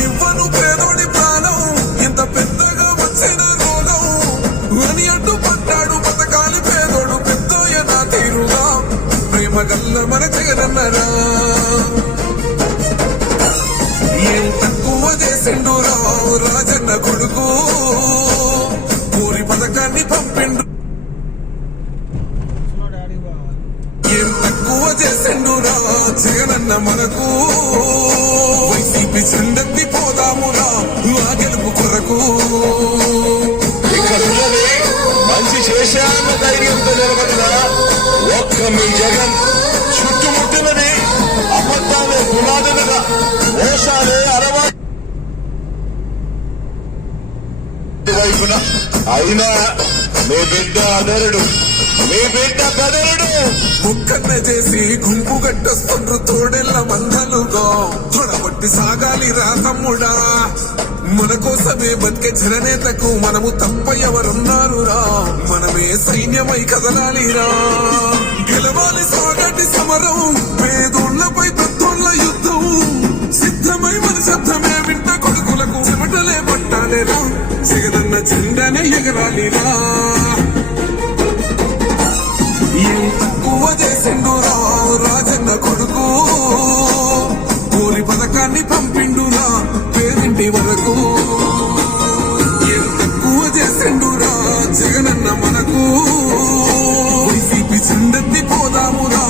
నివ్వను పేదోడి ప్రాణం ఇంత పెద్దగా వచ్చిన రోగం అని అడ్డు పడ్డాడు పథకాలి పేదోడు పెద్దోయ నా తీరుగా ప్రేమ గల్ల మన జగనన్నరా ఏం తక్కువ చేసిండురా రాజన్న కొడుకు పూరి పథకాన్ని పంపిండు ఏం తక్కువ చేసిండురా జగనన్న మనకు వైసీపీ చెందెత్తి పోదామురా ఆ గెలుపు కొరకు మంచి చేశాన్న ధైర్యంతో నిలబడిన ఒక్క మీ జగన్ చుట్టుముట్టినది అబద్ధాలే పునాదులుగా మోసాలే వైపున అయినా మీ బిడ్డ అదరుడు మీ బిడ్డ బెదరుడు ముక్కన్న చేసి గుంపు గట్టొస్తుండ్రు తోడెల్ల మందలుగా తొడబట్టి సాగాలి రా తమ్ముడా మన కోసమే బతికే జననేతకు మనము తప్ప ఎవరున్నారు రా మనమే సైన్యమై కదలాలిరా గెలవాలి సాగటి సమరం పేదోళ్లపై పెద్దోళ్ల యుద్ధం సిద్ధమై మన శబ్దమే వింట కొడుకులకు చెమటలే పట్టాలేరా జగనన్న చెండనే ఎగరాలిరా ఏం తక్కువ చేసిండురా రాజన్న కొడుకు పూరి పథకాన్ని పంపిండురా పేరింటి వరకు ఏం తక్కువ చేసిండురా జగనన్న మనకు వైసీపీ చెందెత్తి పోదామురా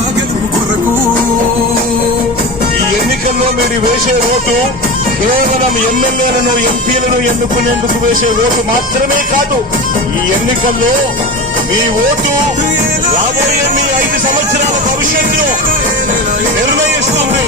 ఆ గెలుపు కొరకు ఈ ఎన్నికల్లో మీరు వేసే ఓటు కేవలం ఎమ్మెల్యేలను ఎంపీలను ఎన్నుకునేందుకు వేసే ఓటు మాత్రమే కాదు ఈ ఎన్నికల్లో మీ ఓటు రాబోయే మీ 5 సంవత్సరాల భవిష్యత్తును నిర్ణయిస్తుంది.